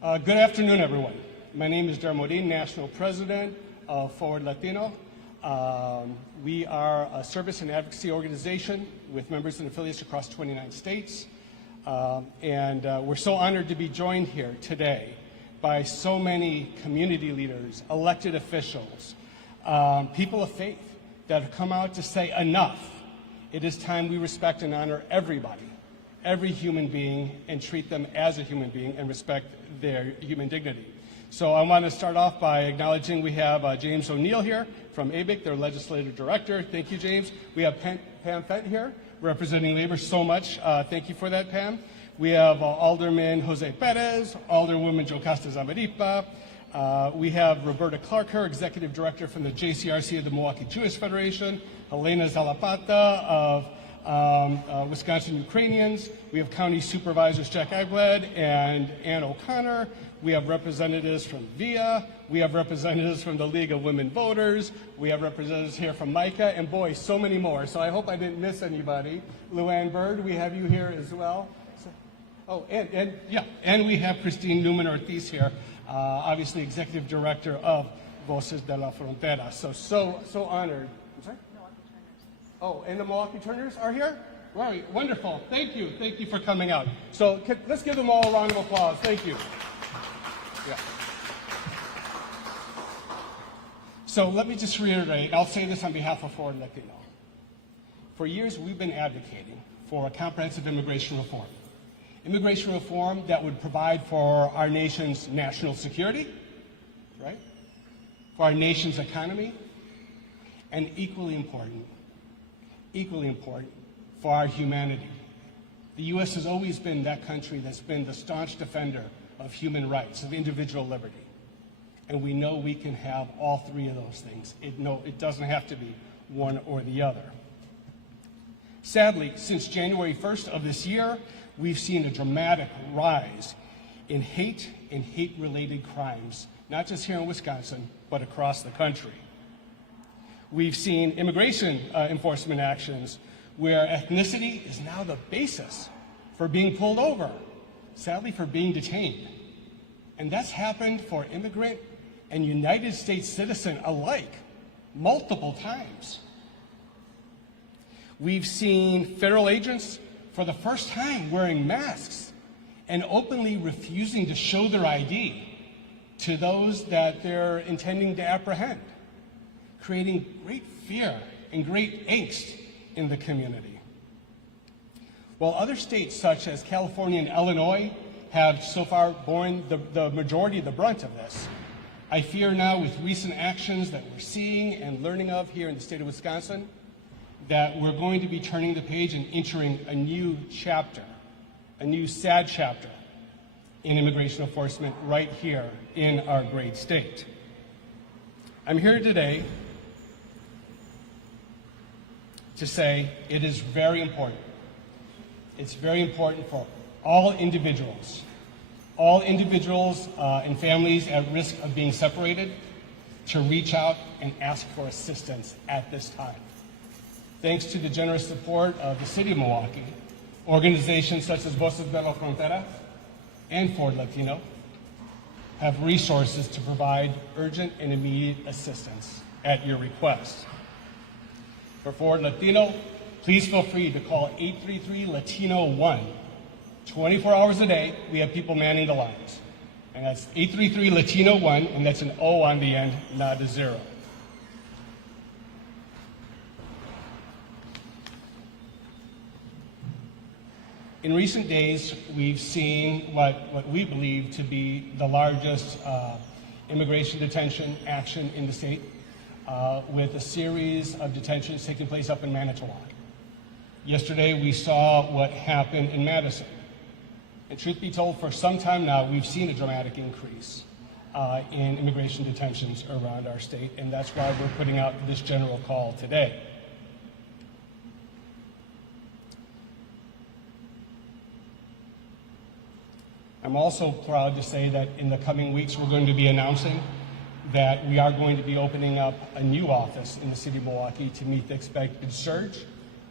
Good afternoon, everyone. My name is Dermodin, National President of Forward Latino. We are a service and advocacy organization with members and affiliates across 29 states. We're so honored to be joined here today by so many community leaders, elected officials, people of faith that have come out to say enough. It is time we respect and honor everybody, every human being, and treat them as a human being and respect their human dignity. So I want to start off by acknowledging we have James O'Neill here from ABIC, their legislative director. Thank you, James. We have Pam Fenton here representing labor so much. Thank you for that, Pam. We have Alderman Jose Perez, Alderwoman Jocasta Zamaripa. We have Roberta Clark here, executive director from the JCRC of the Milwaukee Jewish Federation. Helena Zalapata of Wisconsin Ukrainians. We have County Supervisors Jack Agled and Ann O'Connor. We have representatives from VIA. We have representatives from the League of Women Voters. We have representatives here from MICA, and boy, so many more. So I hope I didn't miss anybody. Luann Bird, we have you here as well. And we have Christine Newman-Ortiz here, obviously executive director of Voces de la Frontera. So honored. I'm sorry? Oh, and the Milwaukee Turners are here? Right, wonderful. Thank you for coming out. So let's give them all a round of applause. Thank you. Yeah. So let me just reiterate, I'll say this on behalf of Forward Latino. For years, we've been advocating for a comprehensive immigration reform. Immigration reform that would provide for our nation's national security, right? For our nation's economy, and equally important, for our humanity. The U.S. has always been that country that's been the staunch defender of human rights, of individual liberty. And we know we can have all three of those things. It doesn't have to be one or the other. Sadly, since January 1st of this year, we've seen a dramatic rise in hate and hate-related crimes, not just here in Wisconsin, but across the country. We've seen immigration enforcement actions where ethnicity is now the basis for being pulled over, sadly for being detained. And that's happened for immigrant and United States citizen alike, multiple times. We've seen federal agents for the first time wearing masks and openly refusing to show their ID to those that they're intending to apprehend, creating great fear and great angst in the community. While other states such as California and Illinois have so far borne the majority of the brunt of this, I fear now with recent actions that we're seeing and learning of here in the state of Wisconsin, that we're going to be turning the page and entering a new chapter, a new sad chapter in immigration enforcement right here in our great state. I'm here today to say it is very important. It's very important for all individuals and families at risk of being separated to reach out and ask for assistance at this time. Thanks to the generous support of the City of Milwaukee, organizations such as Voces de la Frontera and Forward Latino have resources to provide urgent and immediate assistance at your request. For Forward Latino, please feel free to call 833-LATINO-1. 24 hours a day, we have people manning the lines. And that's 833-LATINO-1, and that's an O on the end, not a 0. In recent days, we've seen what we believe to be the largest immigration detention action in the state, with a series of detentions taking place up in Manitowoc. Yesterday, we saw what happened in Madison. And truth be told, for some time now, we've seen a dramatic increase in immigration detentions around our state, and that's why we're putting out this general call today. I'm also proud to say that in the coming weeks, we're going to be announcing that we are going to be opening up a new office in the City of Milwaukee to meet the expected surge.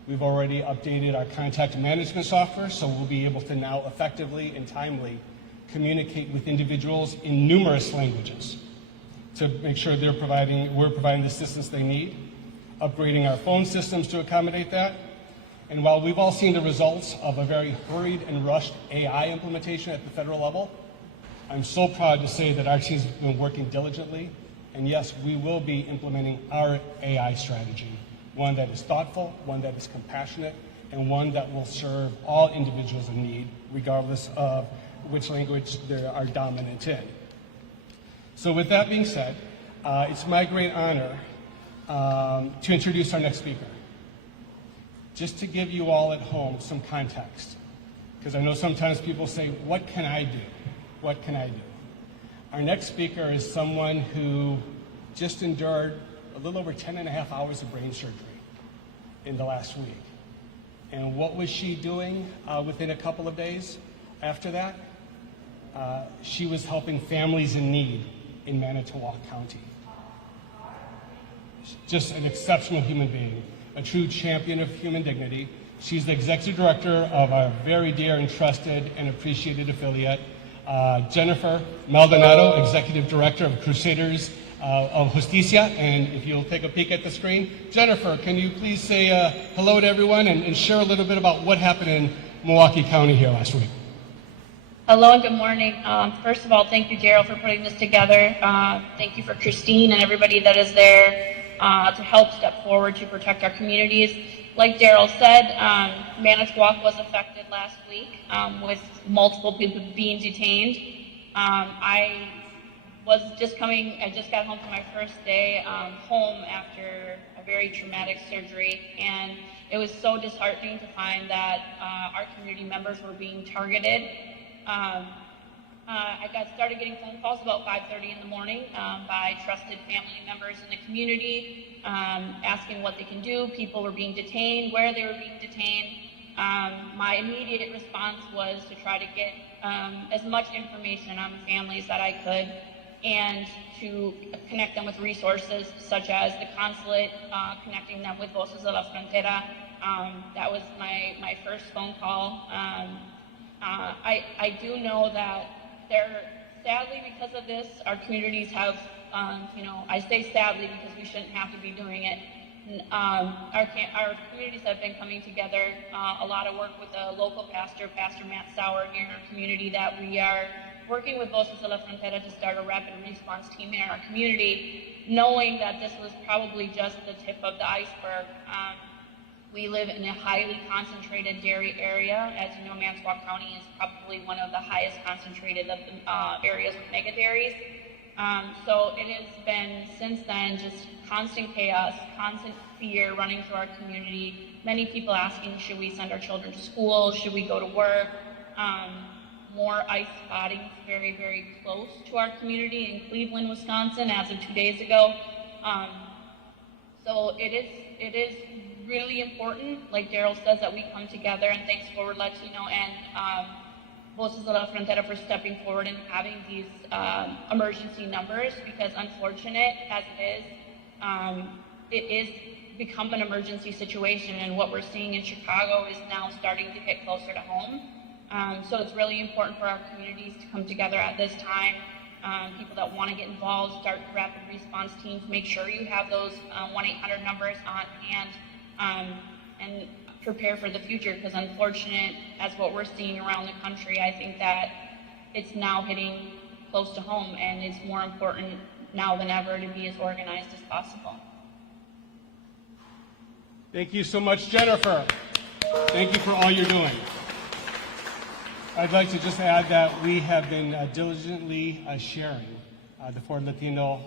We've already updated our contact management software, so we'll be able to now effectively and timely communicate with individuals in numerous languages to make sure we're providing the assistance they need, upgrading our phone systems to accommodate that. And while we've all seen the results of a very hurried and rushed AI implementation at the federal level, I'm so proud to say that our team's been working diligently, and yes, we will be implementing our AI strategy, one that is thoughtful, one that is compassionate, and one that will serve all individuals in need, regardless of which language they are dominant in. So with that being said, it's my great honor to introduce our next speaker. Just to give you all at home some context, because I know sometimes people say, what can I do? What can I do? Our next speaker is someone who just endured a little over 10.5 hours of brain surgery in the last week. And what was she doing within a couple of days after that? She was helping families in need in Manitowoc County. Just an exceptional human being, a true champion of human dignity. She's the executive director of our very dear and trusted and appreciated affiliate, Jennifer Maldonado, executive director of Crusaders of Justicia. And if you'll take a peek at the screen, Jennifer, can you please say hello to everyone and share a little bit about what happened in Milwaukee County here last week? Hello and good morning. First of all, thank you, Daryl, for putting this together. Thank you for Christine and everybody that is there to help step forward to protect our communities. Like Daryl said, Manitowoc was affected last week with multiple people being detained. I just got home from my first day home after a very traumatic surgery, and it was so disheartening to find that our community members were being targeted. I started getting phone calls about 5:30 in the morning by trusted family members in the community asking what they can do. People were being detained, where they were being detained. My immediate response was to try to get as much information on the families that I could and to connect them with resources such as the consulate, connecting them with Voces de la Frontera. That was my first phone call. I do know that sadly, because of this, our communities have, I say sadly because we shouldn't have to be doing it. Our communities have been coming together, a lot of work with a local pastor, Pastor Matt Sauer here in our community, that we are working with Voces de la Frontera to start a rapid response team in our community, knowing that this was probably just the tip of the iceberg. We live in a highly concentrated dairy area. As you know, Manitowoc County is probably one of the highest concentrated of the areas with mega dairies. So it has been, since then, just constant chaos, constant fear running through our community. Many people asking, should we send our children to school? Should we go to work? More ice spotting very, very close to our community in Cleveland, Wisconsin, as of 2 days ago. So it is really important, like Daryl says, that we come together, and thanks Forward Latino and Voces de la Frontera for stepping forward and having these emergency numbers, because unfortunate as it is become an emergency situation, and what we're seeing in Chicago is now starting to hit closer to home. So it's really important for our communities to come together at this time. People that want to get involved, start rapid response teams, make sure you have those 1-800 numbers on hand, and prepare for the future, because unfortunate as what we're seeing around the country, I think that it's now hitting close to home, and it's more important now than ever to be as organized as possible. Thank you so much, Jennifer. Thank you for all you're doing. I'd like to just add that we have been diligently sharing the Forward Latino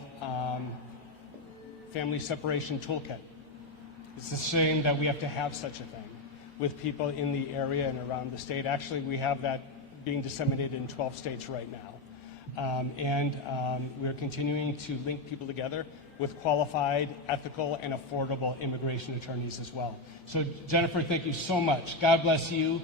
Family Separation Toolkit. It's a shame that we have to have such a thing with people in the area and around the state. Actually, we have that being disseminated in 12 states right now. We're continuing to link people together with qualified, ethical, and affordable immigration attorneys as well. So Jennifer, thank you so much. God bless you.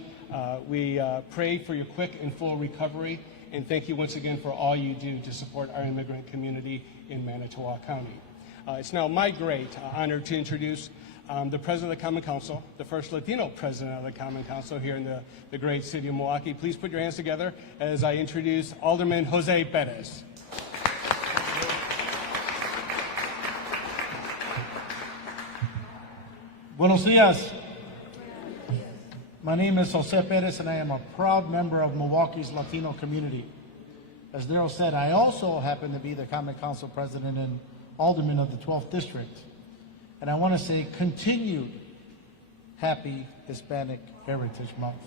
We pray for your quick and full recovery, and thank you once again for all you do to support our immigrant community in Manitowoc County. It's now my great honor to introduce I'm the president of the Common Council, the first Latino president of the Common Council here in the great city of Milwaukee. Please put your hands together as I introduce Alderman Jose Perez. Buenos dias. My name is Jose Perez, and I am a proud member of Milwaukee's Latino community. As Daryl said, I also happen to be the Common Council President and Alderman of the 12th District. And I want to say continued happy Hispanic Heritage Month.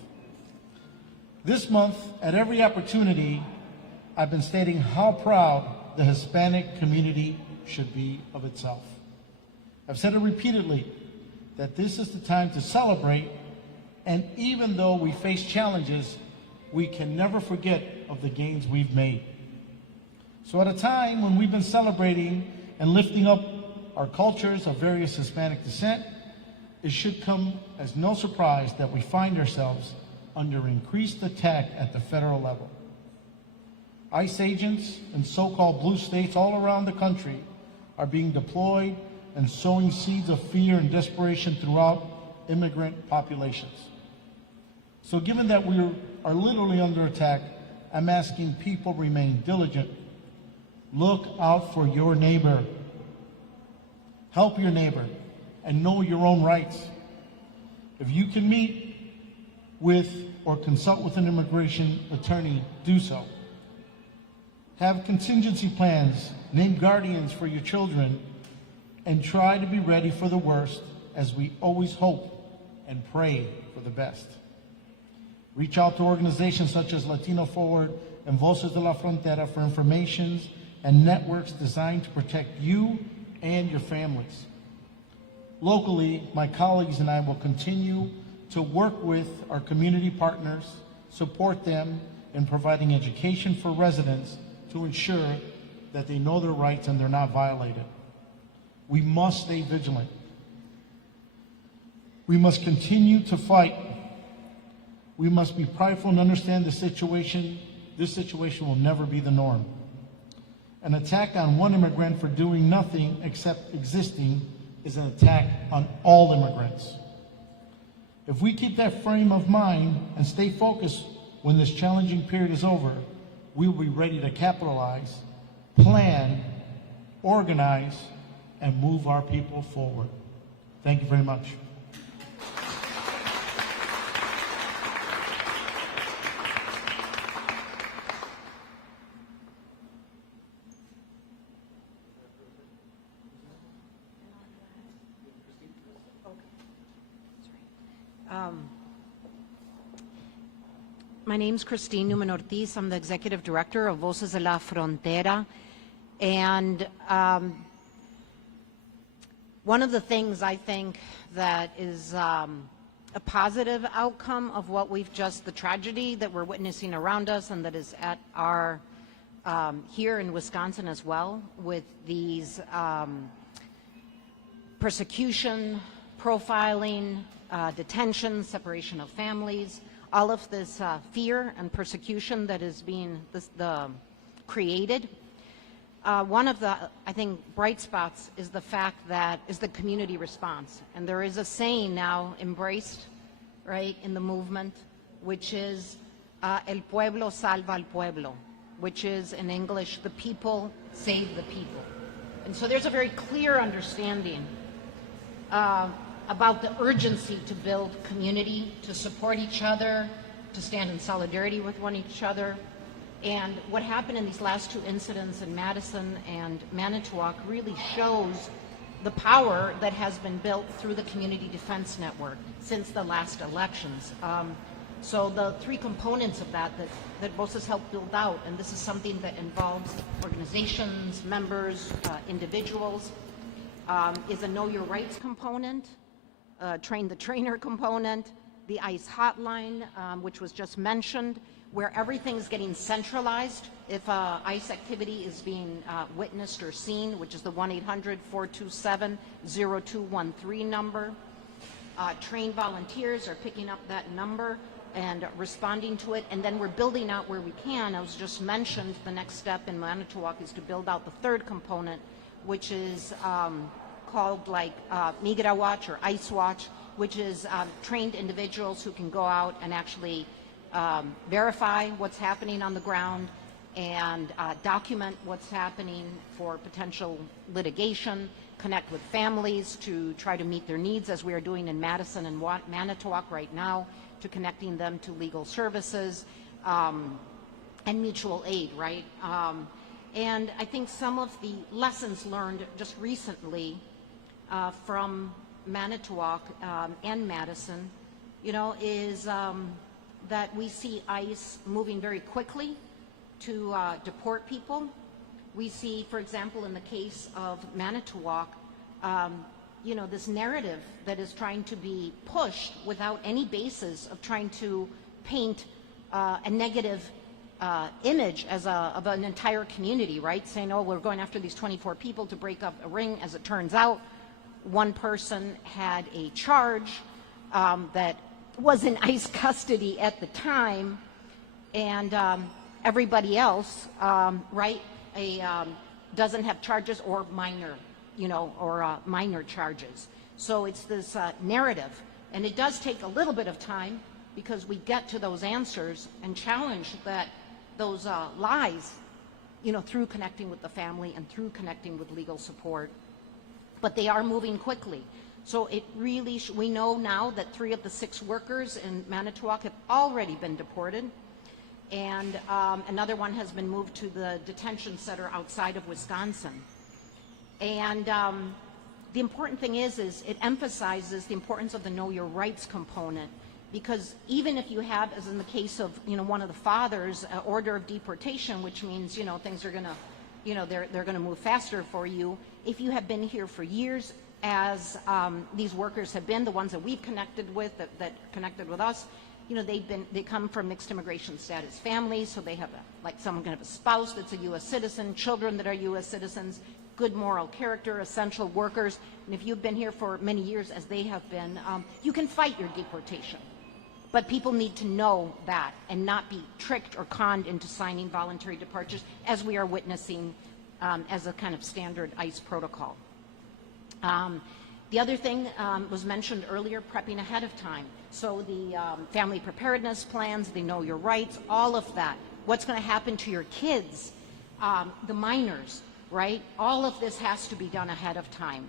This month, at every opportunity, I've been stating how proud the Hispanic community should be of itself. I've said it repeatedly that this is the time to celebrate, and even though we face challenges, we can never forget of the gains we've made. So at a time when we've been celebrating and lifting up our cultures of various Hispanic descent, it should come as no surprise that we find ourselves under increased attack at the federal level. ICE agents in so-called blue states all around the country are being deployed and sowing seeds of fear and desperation throughout immigrant populations. So given that we are literally under attack, I'm asking people remain diligent. Look out for your neighbor. Help your neighbor and know your own rights. If you can meet with or consult with an immigration attorney, do so. Have contingency plans, name guardians for your children, and try to be ready for the worst as we always hope and pray for the best. Reach out to organizations such as Latino Forward and Voces de la Frontera for information and networks designed to protect you and your families. Locally, my colleagues and I will continue to work with our community partners, support them in providing education for residents to ensure that they know their rights and they're not violated. We must stay vigilant. We must continue to fight. We must be prideful and understand the situation. This situation will never be the norm. An attack on one immigrant for doing nothing except existing is an attack on all immigrants. If we keep that frame of mind and stay focused when this challenging period is over, we will be ready to capitalize, plan, organize, and move our people forward. Thank you very much. My name's Christine Newman Ortiz. I'm the Executive Director of Voces de la Frontera. And one of the things I think that is a positive outcome of what the tragedy that we're witnessing around us and that is at our, here in Wisconsin as well, with these persecution, profiling, detention, separation of families, all of this fear and persecution that is being created. One of the, I think, bright spots is the fact that is the community response. And there is a saying now embraced, right, in the movement, which is el pueblo salva al pueblo, which is in English, the people save the people. And so there's a very clear understanding about the urgency to build community, to support each other, to stand in solidarity with each other. And what happened in these last two incidents in Madison and Manitowoc really shows the power that has been built through the Community Defense Network since the last elections. So the three components of that Voces helped build out, and this is something that involves organizations, members, individuals, is a Know Your Rights component, Train the Trainer component, the ICE hotline, which was just mentioned, where everything's getting centralized if ICE activity is being witnessed or seen, which is the 1-800-427-0213 number. Trained volunteers are picking up that number and responding to it, and then we're building out where we can. I was just mentioned the next step in Manitowoc is to build out the third component, which is called like Migra Watch or Ice Watch, which is trained individuals who can go out and actually verify what's happening on the ground and document what's happening for potential litigation, connect with families to try to meet their needs, as we are doing in Madison and Manitowoc right now, to connecting them to legal services and mutual aid, right? And I think some of the lessons learned just recently from Manitowoc and Madison, you know, is that we see ICE moving very quickly to deport people. We see, for example, in the case of Manitowoc, you know, this narrative that is trying to be pushed without any basis of trying to paint a negative image as of an entire community, right? Saying, oh, we're going after these 24 people to break up a ring. As it turns out, one person had a charge that was in ICE custody at the time, and everybody else, right, doesn't have charges or minor, you know, or minor charges. So it's this narrative, and it does take a little bit of time because we get to those answers and challenge those lies, you know, through connecting with the family and through connecting with legal support. But they are moving quickly. So it really, we know now that 3 of the 6 workers in Manitowoc have already been deported, and another one has been moved to the detention center outside of Wisconsin. And the important thing is it emphasizes the importance of the Know Your Rights component, because even if you have, as in the case of, you know, one of the fathers, order of deportation, which means, you know, things are going to, you know, they're going to move faster for you. If you have been here for years, as these workers have been, the ones that we've connected with, that connected with us, you know, they come from mixed immigration status families, so they have, like someone can have a spouse that's a U.S. citizen, children that are U.S. citizens, good moral character, essential workers, and if you've been here for many years, as they have been, you can fight your deportation. But people need to know that and not be tricked or conned into signing voluntary departures, as we are witnessing as a kind of standard ICE protocol. The other thing was mentioned earlier, prepping ahead of time. So the family preparedness plans, the Know Your Rights, all of that. What's going to happen to your kids, the minors, right? All of this has to be done ahead of time.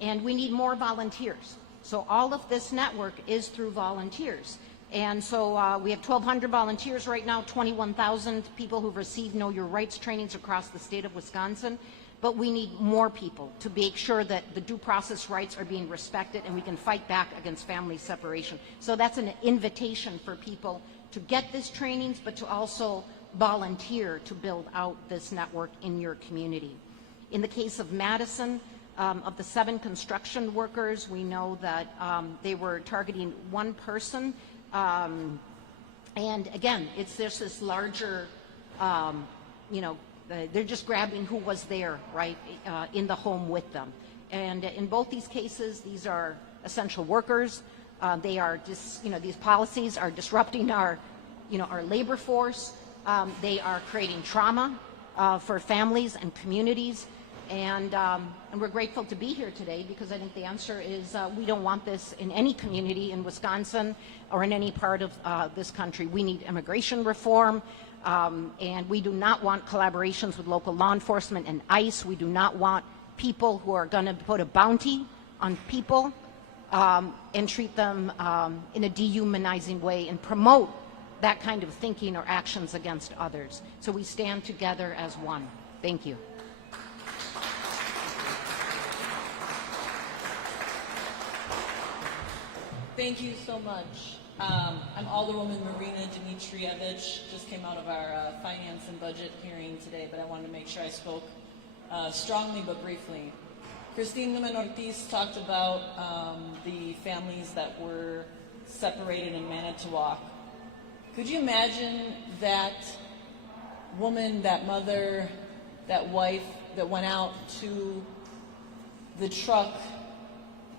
And we need more volunteers. So all of this network is through volunteers. And so we have 1,200 volunteers right now, 21,000 people who've received Know Your Rights trainings across the state of Wisconsin. But we need more people to make sure that the due process rights are being respected and we can fight back against family separation. So that's an invitation for people to get these trainings, but to also volunteer to build out this network in your community. In the case of Madison, of the 7 construction workers, we know that they were targeting one person. And again, it's just this larger, you know, they're just grabbing who was there, right, in the home with them. And in both these cases, these are essential workers. They are just, you know, these policies are disrupting our, you know, our labor force. They are creating trauma for families and communities. And we're grateful to be here today, because I think the answer is we don't want this in any community in Wisconsin or in any part of this country. We need immigration reform, and we do not want collaborations with local law enforcement and ICE. We do not want people who are going to put a bounty on people and treat them in a dehumanizing way and promote that kind of thinking or actions against others. So we stand together as one. Thank you. Thank you so much. I'm Alderwoman Marina Dimitrievich. Just came out of our finance and budget hearing today, but I wanted to make sure I spoke strongly but briefly. Christine Lumen Ortiz talked about the families that were separated in Manitowoc. Could you imagine that woman, that mother, that wife that went out to the truck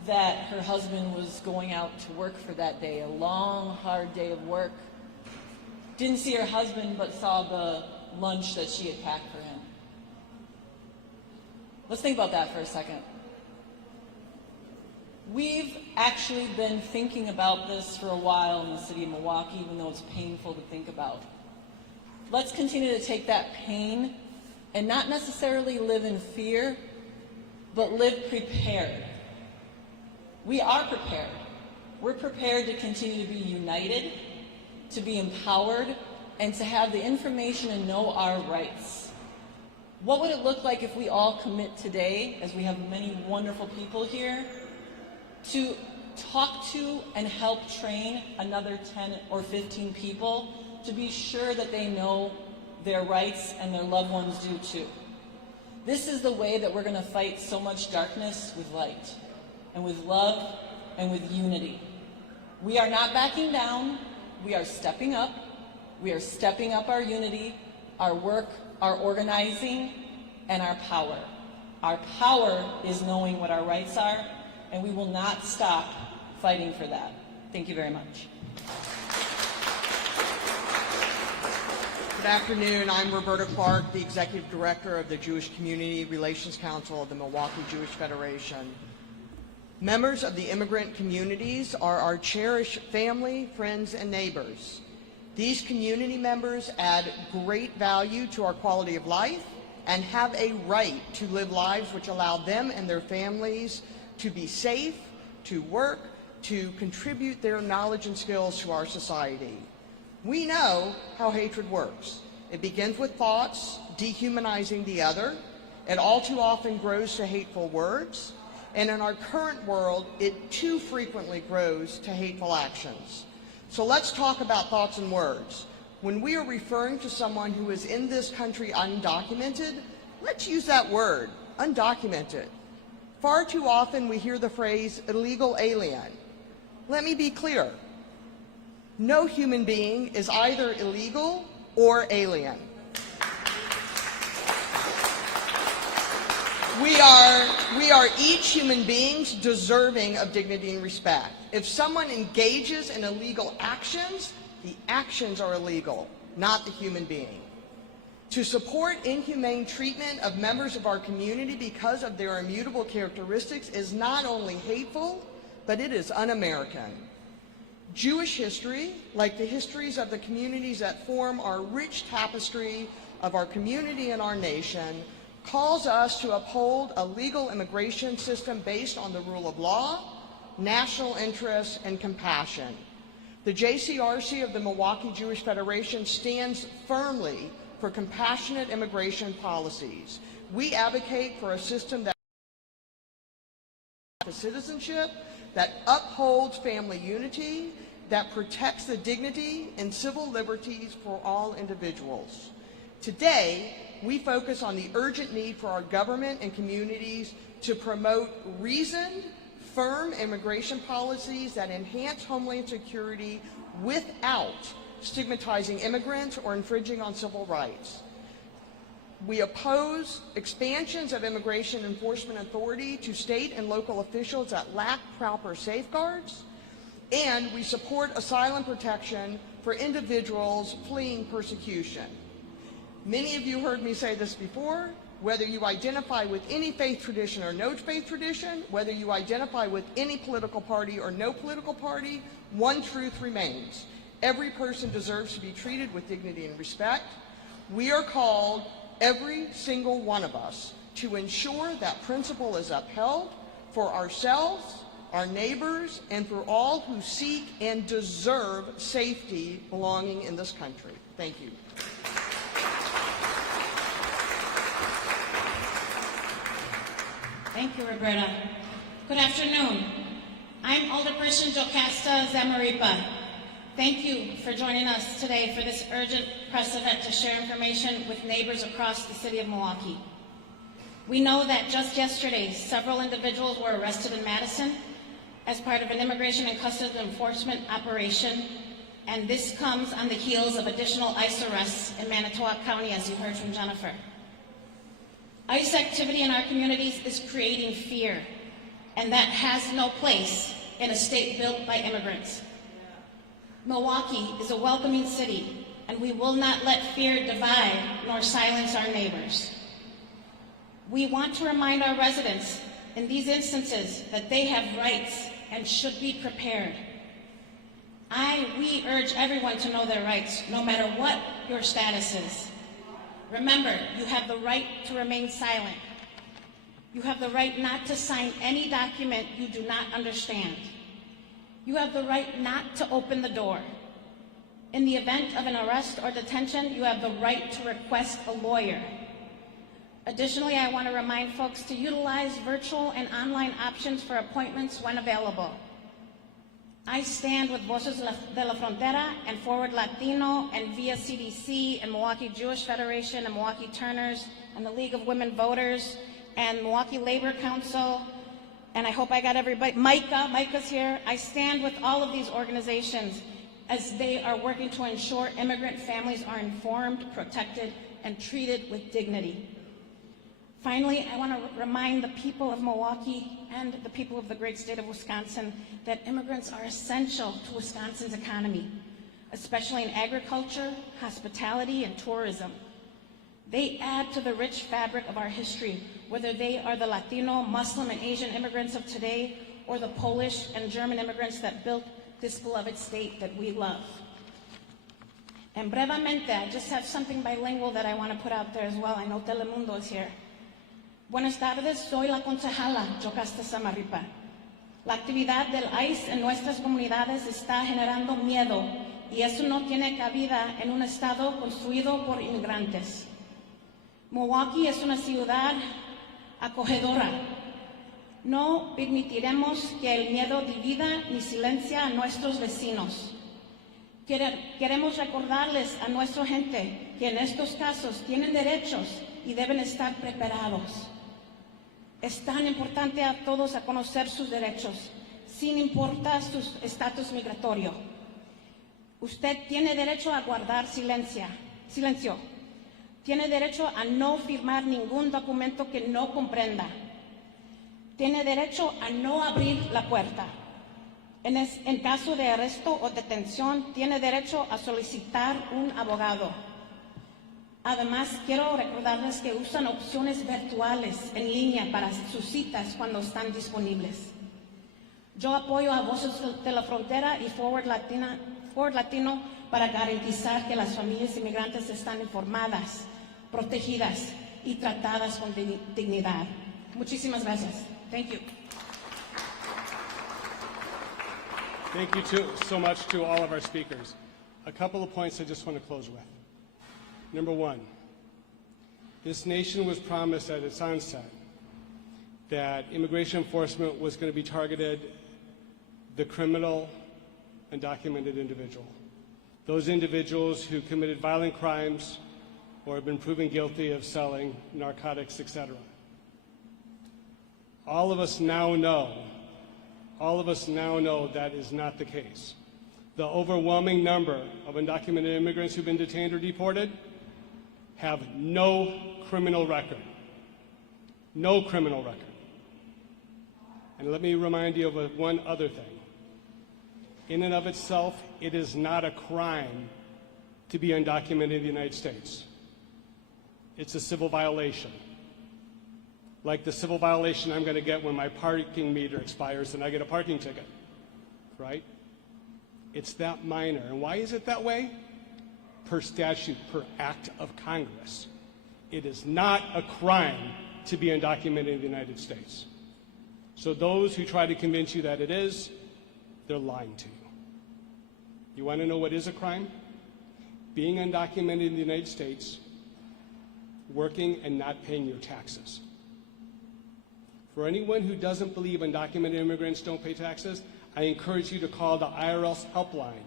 that her husband was going out to work for that day, a long, hard day of work, didn't see her husband but saw the lunch that she had packed for him? Let's think about that for a second. We've actually been thinking about this for a while in the city of Milwaukee, even though it's painful to think about. Let's continue to take that pain and not necessarily live in fear, but live prepared. We are prepared. We're prepared to continue to be united, to be empowered, and to have the information and know our rights. What would it look like if we all commit today, as we have many wonderful people here, to talk to and help train another 10 or 15 people to be sure that they know their rights and their loved ones do too? This is the way that we're going to fight so much darkness with light, and with love, and with unity. We are not backing down. We are stepping up. We are stepping up our unity, our work, our organizing, and our power. Our power is knowing what our rights are, and we will not stop fighting for that. Thank you very much. Good afternoon. I'm Roberta Clark, the Executive Director of the Jewish Community Relations Council of the Milwaukee Jewish Federation. Members of the immigrant communities are our cherished family, friends, and neighbors. These community members add great value to our quality of life and have a right to live lives which allow them and their families to be safe, to work, to contribute their knowledge and skills to our society. We know how hatred works. It begins with thoughts, dehumanizing the other. It all too often grows to hateful words. And in our current world, it too frequently grows to hateful actions. So let's talk about thoughts and words. When we are referring to someone who is in this country undocumented, let's use that word, undocumented. Far too often we hear the phrase illegal alien. Let me be clear. No human being is either illegal or alien. We are each human beings deserving of dignity and respect. If someone engages in illegal actions, the actions are illegal, not the human being. To support inhumane treatment of members of our community because of their immutable characteristics is not only hateful, but it is un-American. Jewish history, like the histories of the communities that form our rich tapestry of our community and our nation, calls us to uphold a legal immigration system based on the rule of law, national interest, and compassion. The JCRC of the Milwaukee Jewish Federation stands firmly for compassionate immigration policies. We advocate for a system that citizenship, that upholds family unity, that protects the dignity and civil liberties for all individuals. Today, we focus on the urgent need for our government and communities to promote reasoned, firm immigration policies that enhance homeland security without stigmatizing immigrants or infringing on civil rights. We oppose expansions of immigration enforcement authority to state and local officials that lack proper safeguards, and we support asylum protection for individuals fleeing persecution. Many of you heard me say this before. Whether you identify with any faith tradition or no faith tradition, whether you identify with any political party or no political party, one truth remains. Every person deserves to be treated with dignity and respect. We are called, every single one of us, to ensure that principle is upheld for ourselves, our neighbors, and for all who seek and deserve safety belonging in this country. Thank you. Thank you, Roberta. Good afternoon. I'm Alderperson Jocasta Zamaripa. Thank you for joining us today for this urgent press event to share information with neighbors across the city of Milwaukee. We know that just yesterday, several individuals were arrested in Madison as part of an immigration and customs enforcement operation, and this comes on the heels of additional ICE arrests in Manitowoc County, as you heard from Jennifer. ICE activity in our communities is creating fear, and that has no place in a state built by immigrants. Milwaukee is a welcoming city, and we will not let fear divide nor silence our neighbors. We want to remind our residents in these instances that they have rights and should be prepared. We urge everyone to know their rights, no matter what your status is. Remember, you have the right to remain silent. You have the right not to sign any document you do not understand. You have the right not to open the door. In the event of an arrest or detention, you have the right to request a lawyer. Additionally, I want to remind folks to utilize virtual and online options for appointments when available. I stand with Voces de la Frontera and Forward Latino and via CDC and Milwaukee Jewish Federation and Milwaukee Turners and the League of Women Voters and Milwaukee Labor Council, and I hope I got everybody. Micah's here. I stand with all of these organizations as they are working to ensure immigrant families are informed, protected, and treated with dignity. Finally, I want to remind the people of Milwaukee and the people of the great state of Wisconsin that immigrants are essential to Wisconsin's economy, especially in agriculture, hospitality, and tourism. They add to the rich fabric of our history, whether they are the Latino, Muslim, and Asian immigrants of today, or the Polish and German immigrants that built this beloved state that we love. And brevemente, I just have something bilingual that I want to put out there as well. I know Telemundo is here. Buenas tardes, soy la concejala Yocasta Zamarripa. La actividad del ICE en nuestras comunidades está generando miedo y eso no tiene cabida en un estado construido por inmigrantes. Milwaukee es una ciudad acogedora. No permitiremos que el miedo divida ni silencie a nuestros vecinos. Queremos recordarles a nuestra gente que en estos casos tienen derechos y deben estar preparados. Es tan importante a todos a conocer sus derechos, sin importar su estatus migratorio. Usted tiene derecho a guardar silencio. Tiene derecho a no firmar ningún documento que no comprenda. Tiene derecho a no abrir la puerta. En caso de arresto o detención, tiene derecho a solicitar un abogado. Además, quiero recordarles que usan opciones virtuales en línea para sus citas cuando están disponibles. Yo apoyo a Voces de la Frontera y Forward Latino para garantizar que las familias inmigrantes están informadas, protegidas y tratadas con dignidad. Muchísimas gracias. Thank you. Thank you so much to all of our speakers. A couple of points I just want to close with. Number one, this nation was promised at its onset that immigration enforcement was going to be targeted the criminal and documented individual. Those individuals who committed violent crimes or have been proven guilty of selling narcotics, etc. All of us now know that is not the case. The overwhelming number of undocumented immigrants who've been detained or deported have no criminal record. No criminal record. And let me remind you of one other thing. In and of itself, it is not a crime to be undocumented in the United States. It's a civil violation. Like the civil violation I'm going to get when my parking meter expires and I get a parking ticket, right? It's that minor. And why is it that way? Per statute, per act of Congress. It is not a crime to be undocumented in the United States. So those who try to convince you that it is, they're lying to you. You want to know what is a crime? Being undocumented in the United States, working and not paying your taxes. For anyone who doesn't believe undocumented immigrants don't pay taxes, I encourage you to call the IRS helpline.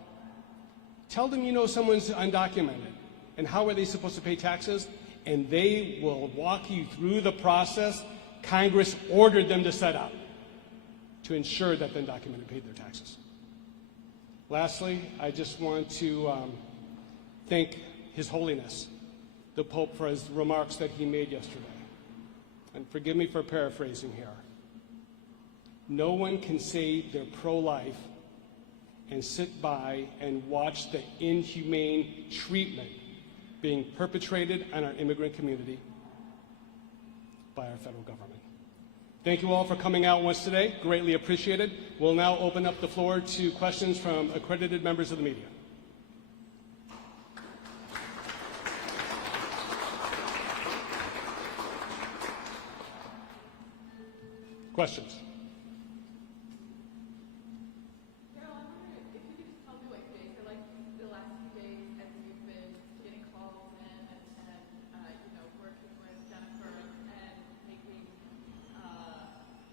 Tell them you know someone's undocumented and how are they supposed to pay taxes, and they will walk you through the process Congress ordered them to set up to ensure that the undocumented paid their taxes. Lastly, I just want to thank His Holiness, the Pope, for his remarks that he made yesterday. And forgive me for paraphrasing here. No one can say they're pro-life and sit by and watch the inhumane treatment being perpetrated on our immigrant community by our federal government. Thank you all for coming out once today. Greatly appreciated. We'll now open up the floor to questions from accredited members of the media. Questions? Carol, I'm wondering if you could just tell me what days are like the last few days as you've been getting calls in and you know, working with Jennifer and making,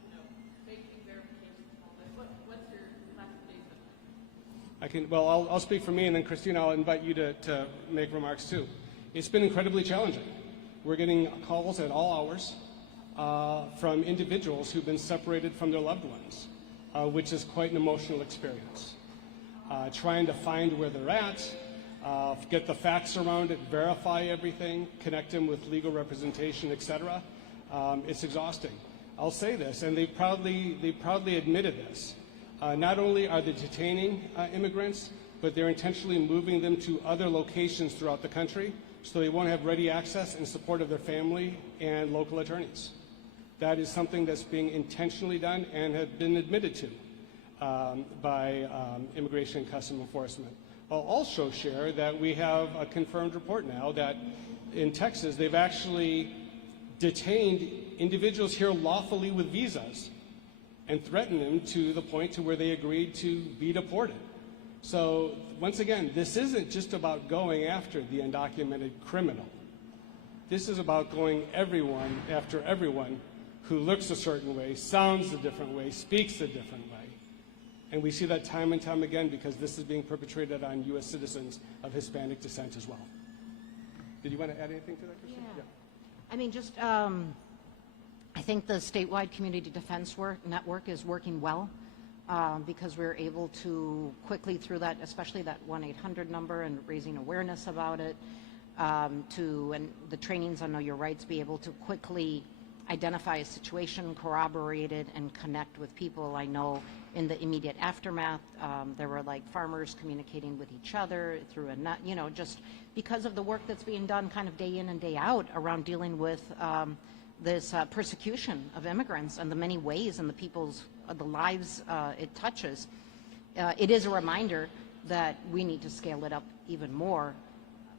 you know, making verifications and all this. What's your last few days been like? Well, I'll speak for me, and then Christina, I'll invite you to make remarks too. It's been incredibly challenging. We're getting calls at all hours from individuals who've been separated from their loved ones, which is quite an emotional experience. Trying to find where they're at, get the facts around it, verify everything, connect them with legal representation, etc. It's exhausting. I'll say this, and they proudly admitted this. Not only are they detaining immigrants, but they're intentionally moving them to other locations throughout the country so they won't have ready access and support of their family and local attorneys. That is something that's being intentionally done and have been admitted to by Immigration and Customs Enforcement. I'll also share that we have a confirmed report now that in Texas they've actually detained individuals here lawfully with visas and threatened them to the point to where they agreed to be deported. So once again, this isn't just about going after the undocumented criminal. This is about going after everyone who looks a certain way, sounds a different way, speaks a different way. And we see that time and time again because this is being perpetrated on U.S. citizens of Hispanic descent as well. Did you want to add anything to that, Christine? Yeah. I mean, just, I think the statewide community defense network is working well because we're able to quickly through that, especially that 1-800 number and raising awareness about it, and the trainings on Know Your Rights, be able to quickly identify a situation, corroborate it, and connect with people. I know in the immediate aftermath, there were like farmers communicating with each other through a net, you know, just because of the work that's being done kind of day in and day out around dealing with this persecution of immigrants and the many ways and the people's, the lives it touches. It is a reminder that we need to scale it up even more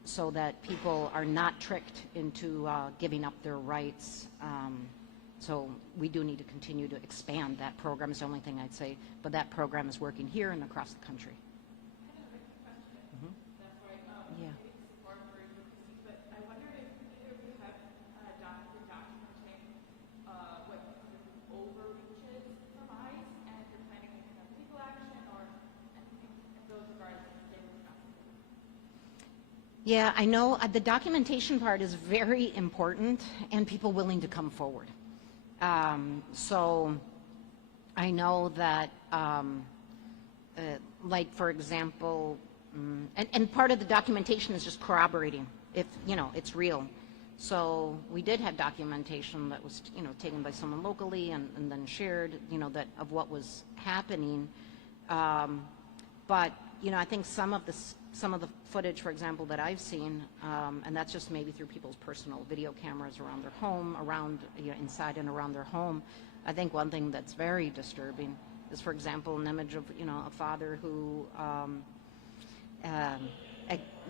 so that people are not tricked into giving up their rights. So we do need to continue to expand that program is the only thing I'd say, but that program is working here and across the country. Yeah. But I wonder if either of you have documenting what overreaches from ICE and if you're planning any kind of legal action or anything in those regards in the state of Wisconsin. Yeah, I know the documentation part is very important and people willing to come forward. So I know that, like for example, and part of the documentation is just corroborating if, you know, it's real. So we did have documentation that was, you know, taken by someone locally and then shared, you know, that of what was happening. But, you know, I think some of the footage, for example, that I've seen, and that's just maybe through people's personal video cameras around their home, around, you know, inside and around their home. I think one thing that's very disturbing is, for example, an image of, you know, a father who,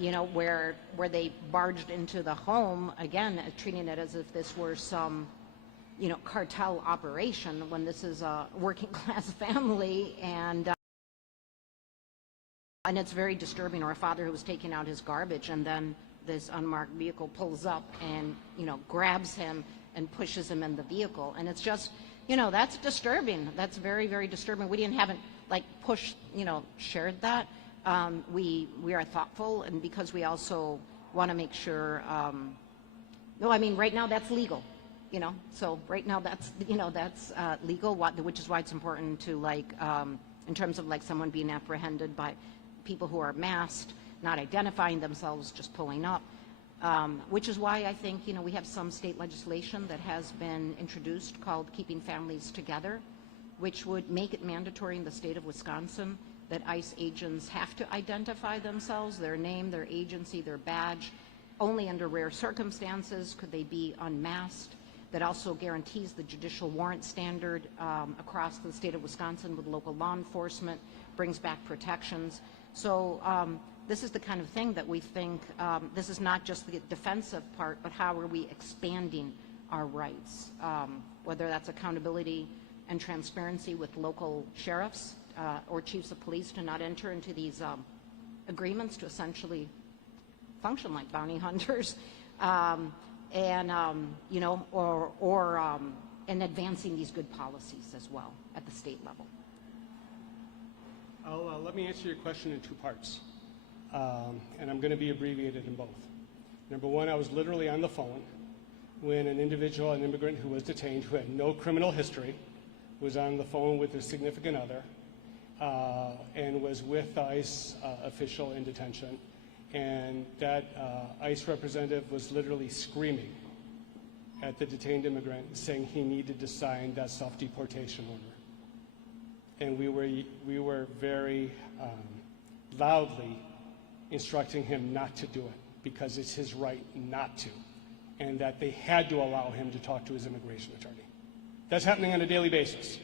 you know, where they barged into the home, again, treating it as if this were some, you know, cartel operation when this is a working class family, and it's very disturbing. Or a father who was taking out his garbage and then this unmarked vehicle pulls up and, you know, grabs him and pushes him in the vehicle. And it's just, you know, that's disturbing. That's very, very disturbing. We haven't like pushed, you know, shared that. We are thoughtful, and because we also want to make sure, no, I mean, right now that's legal, you know, so right now that's, you know, that's legal, which is why it's important to, like, in terms of like someone being apprehended by people who are masked, not identifying themselves, just pulling up, which is why I think, you know, we have some state legislation that has been introduced called Keeping Families Together, which would make it mandatory in the state of Wisconsin that ICE agents have to identify themselves, their name, their agency, their badge. Only under rare circumstances could they be unmasked. that also guarantees the judicial warrant standard across the state of Wisconsin with local law enforcement, brings back protections. So this is the kind of thing that we think, this is not just the defensive part, but how are we expanding our rights, whether that's accountability and transparency with local sheriffs or chiefs of police to not enter into these agreements to essentially function like bounty hunters, you know, and advancing these good policies as well at the state level. Let me answer your question in two parts, and I'm going to be abbreviated in both. Number one, I was literally on the phone when an individual, an immigrant who was detained, who had no criminal history, was on the phone with a significant other and was with the ICE official in detention. And that ICE representative was literally screaming at the detained immigrant, saying he needed to sign that self-deportation order. And we were very loudly instructing him not to do it because it's his right not to, and that they had to allow him to talk to his immigration attorney. That's happening on a daily basis.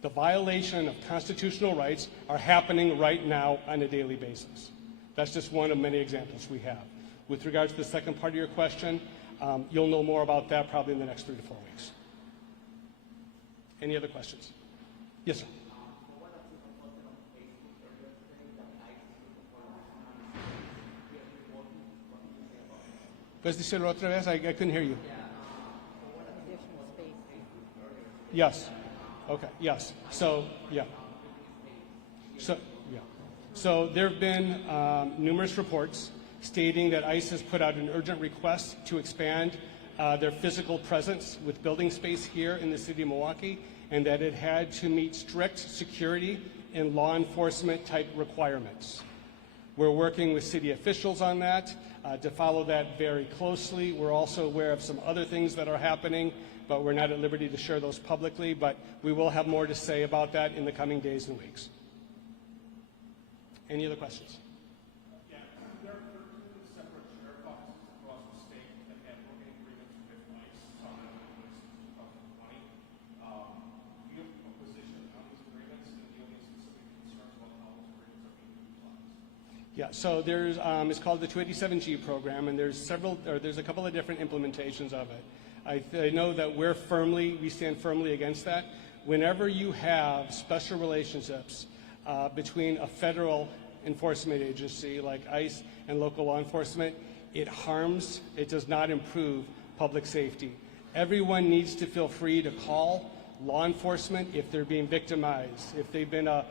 The violation of constitutional rights are happening right now on a daily basis. That's just one of many examples we have. With regard to the second part of your question, you'll know more about that probably in the next 3 to 4 weeks. Any other questions? Yes, sir. ¿Puedes decirlo otra vez? I couldn't hear you. Yes. Okay. Yes. So, yeah. So there have been numerous reports stating that ICE has put out an urgent request to expand their physical presence with building space here in the city of Milwaukee, and that it had to meet strict security and law enforcement type requirements. We're working with city officials on that to follow that very closely. We're also aware of some other things that are happening, but we're not at liberty to share those publicly, but we will have more to say about that in the coming days and weeks. Any other questions? Yeah, there are 13 separate sheriff offices across the state that have working agreements with ICE, some of them since 2020. Do you have a position on these agreements, and do you have any specific concerns about how those agreements are being utilized? Yeah, so there's, it's called the 287G program, and there's a couple of different implementations of it. I know that we stand firmly against that. Whenever you have special relationships between a federal enforcement agency like ICE and local law enforcement, it does not improve public safety. Everyone needs to feel free to call law enforcement if they're being victimized, if they've been a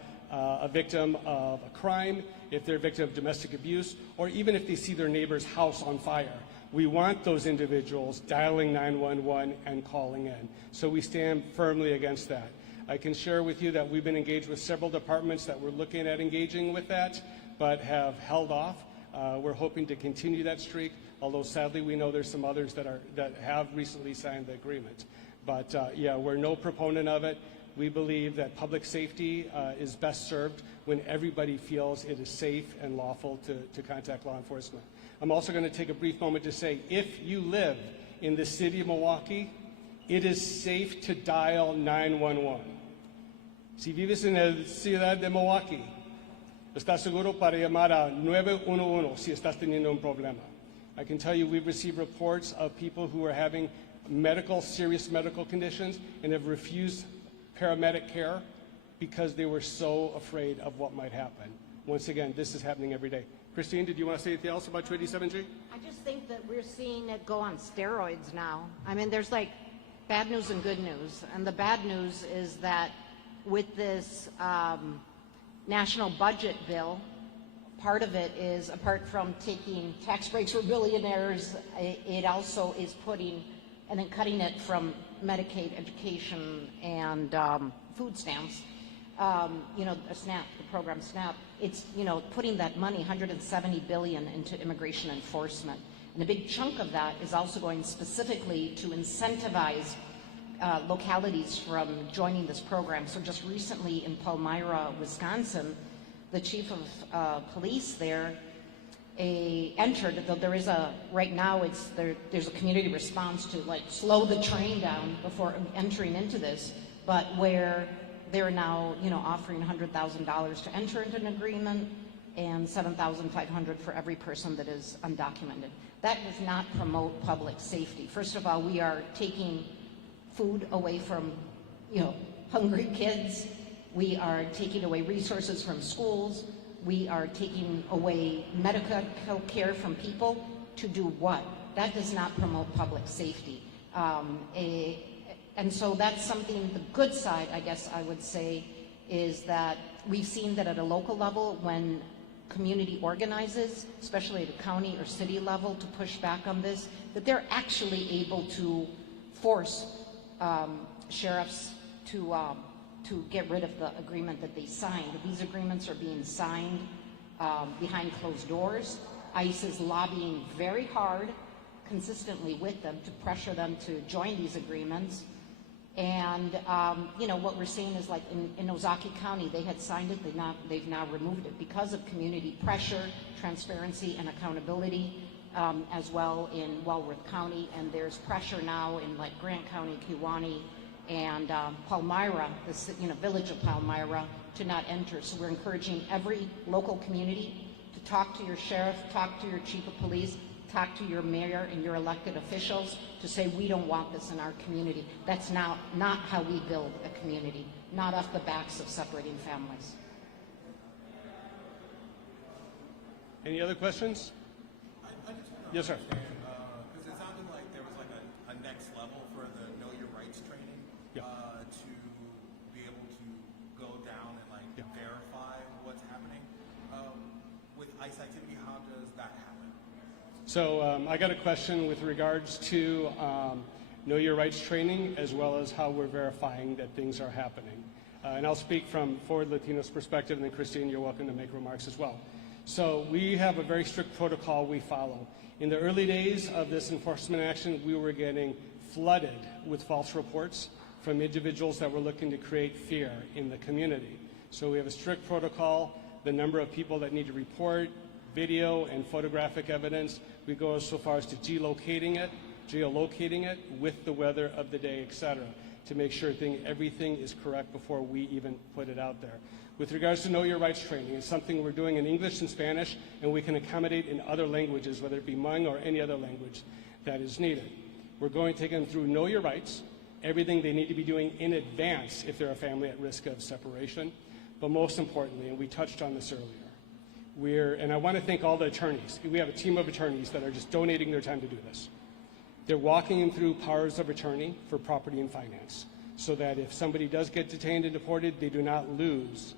victim of a crime, if they're a victim of domestic abuse, or even if they see their neighbor's house on fire. We want those individuals dialing 911 and calling in. So we stand firmly against that. I can share with you that we've been engaged with several departments that were looking at engaging with that, but have held off. We're hoping to continue that streak, although sadly we know there's some others that have recently signed the agreement. But yeah, we're no proponent of it. We believe that public safety is best served when everybody feels it is safe and lawful to contact law enforcement. I'm also going to take a brief moment to say, if you live in the city of Milwaukee, it is safe to dial 911. Si vives en la ciudad de Milwaukee, estás seguro para llamar a 911 si estás teniendo un problema. I can tell you we've received reports of people who are having serious medical conditions and have refused paramedic care because they were so afraid of what might happen. Once again, this is happening every day. Christine, did you want to say anything else about 287G? I just think that we're seeing it go on steroids now. I mean, there's like bad news and good news. And the bad news is that with this national budget bill, part of it is, apart from taking tax breaks for billionaires, it also is putting, and then cutting it from Medicaid, education, and food stamps. You know, SNAP, the program SNAP, it's, you know, putting that money, $170 billion, into immigration enforcement. And a big chunk of that is also going specifically to incentivize localities from joining this program. So just recently in Palmyra, Wisconsin, the chief of police there entered, though there is right now there's a community response to like slow the train down before entering into this, but where they're now, offering $100,000 to enter into an agreement and $7,500 for every person that is undocumented. That does not promote public safety. First of all, we are taking food away from, hungry kids. We are taking away resources from schools. We are taking away medical care from people to do what? That does not promote public safety. And so that's something, the good side, I guess I would say, is that we've seen that at a local level, when community organizes, especially at a county or city level, to push back on this, that they're actually able to force sheriffs to get rid of the agreement that they signed. These agreements are being signed behind closed doors. ICE is lobbying very hard, consistently with them, to pressure them to join these agreements. And what we're seeing is, like in Ozaukee County, they had signed it, they've now removed it because of community pressure, transparency, and accountability, as well in Walworth County. And there's pressure now in like Grant County, Kewaunee, and Palmyra, the village of Palmyra, to not enter. So we're encouraging every local community to talk to your sheriff, talk to your chief of police, talk to your mayor and your elected officials to say, we don't want this in our community. That's not how we build a community, not off the backs of separating families. Any other questions? Yes, sir. Because it sounded like there was like a next level for the Know Your Rights training, to be able to go down and verify what's happening. With ICE activity, how does that happen? So I got a question with regards to Know Your Rights training, as well as how we're verifying that things are happening. And I'll speak from Forward Latino's perspective, and then Christine, you're welcome to make remarks as well. So we have a very strict protocol we follow. In the early days of this enforcement action, we were getting flooded with false reports from individuals that were looking to create fear in the community. So we have a strict protocol, the number of people that need to report, video and photographic evidence. We go so far as to geolocating it with the weather of the day, etc., to make sure everything is correct before we even put it out there. With regards to Know Your Rights training, it's something we're doing in English and Spanish, and we can accommodate in other languages, whether it be Hmong or any other language that is needed. We're going to take them through Know Your Rights, everything they need to be doing in advance if they're a family at risk of separation. But most importantly, and we touched on this earlier, and I want to thank all the attorneys. We have a team of attorneys that are just donating their time to do this. They're walking them through powers of attorney for property and finance, so that if somebody does get detained and deported, they do not lose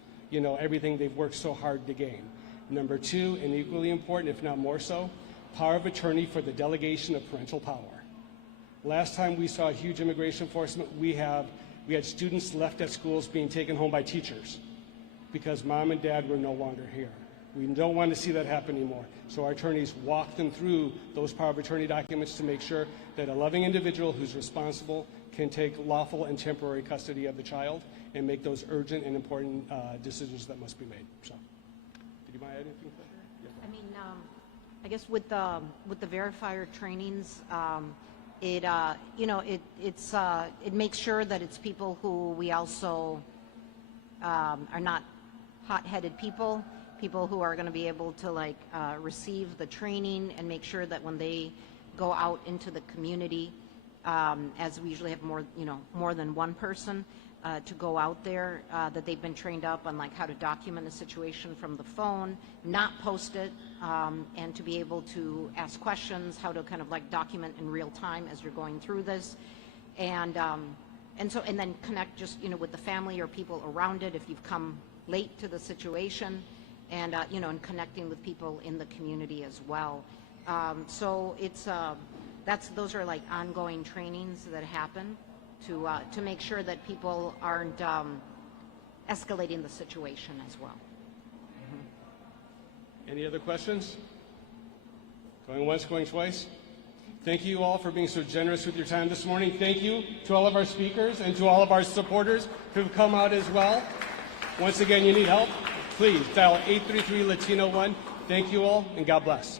everything they've worked so hard to gain. Number two, and equally important, if not more so, power of attorney for the delegation of parental power. Last time we saw huge immigration enforcement, we had students left at schools being taken home by teachers because mom and dad were no longer here. We don't want to see that happen anymore. So our attorneys walk them through those power of attorney documents to make sure that a loving individual who's responsible can take lawful and temporary custody of the child and make those urgent and important decisions that must be made. So, did you mind adding anything further? Yeah. I mean, I guess with the verifier trainings, it makes sure that it's people who we also are not hot-headed people who are going to be able to receive the training and make sure that when they go out into the community, as we usually have more than one person to go out there, that they've been trained up on how to document a situation from the phone, not post it, and to be able to ask questions, how to kind of document in real time as you're going through this, and then connect just with the family or people around it if you've come late to the situation, and and connecting with people in the community as well. So it's those are ongoing trainings that happen to make sure that people aren't escalating the situation as well. Any other questions? Going once, going twice? Thank you all for being so generous with your time this morning. Thank you to all of our speakers and to all of our supporters who've come out as well. Once again, you need help? Please dial 833-LATINO-1. Thank you all, and God bless.